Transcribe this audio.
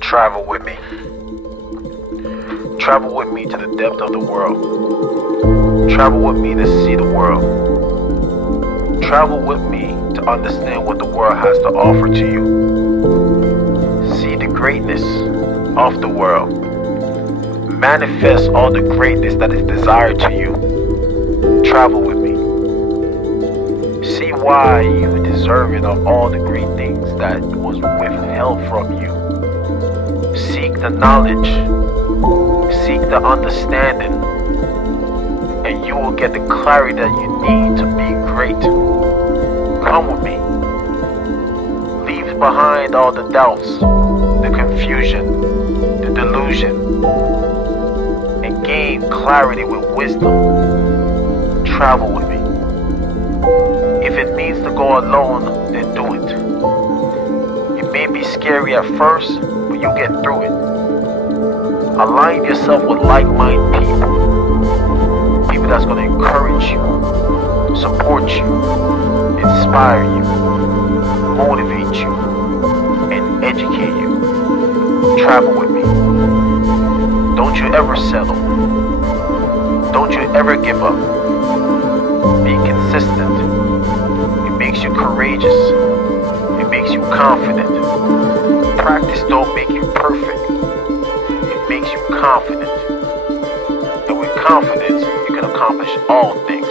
Travel with me. Travel with me to the depth of the world. Travel with me to see the world. Travel with me to understand what the world has to offer to you. See the greatness of the world. Manifest all the greatness that is desired to you. Travel with me. See why you deserving of all the great things that was withheld from you. Seek the knowledge, seek the understanding, and you will get the clarity that you need to be great. Come with me. Leave behind all the doubts, the confusion, the delusion, and gain clarity with wisdom. Travel with me. If it means to go alone, then do it. It may be scary at first, but you'll get through it. Align yourself with like-minded people. People that's going to encourage you, support you, inspire you, motivate you, and educate you. Travel with me. Don't you ever settle. Don't you ever give up. Be consistent. It makes you courageous. It makes you confident. Practice don't make you perfect. It makes you confident. And with confidence, you can accomplish all things.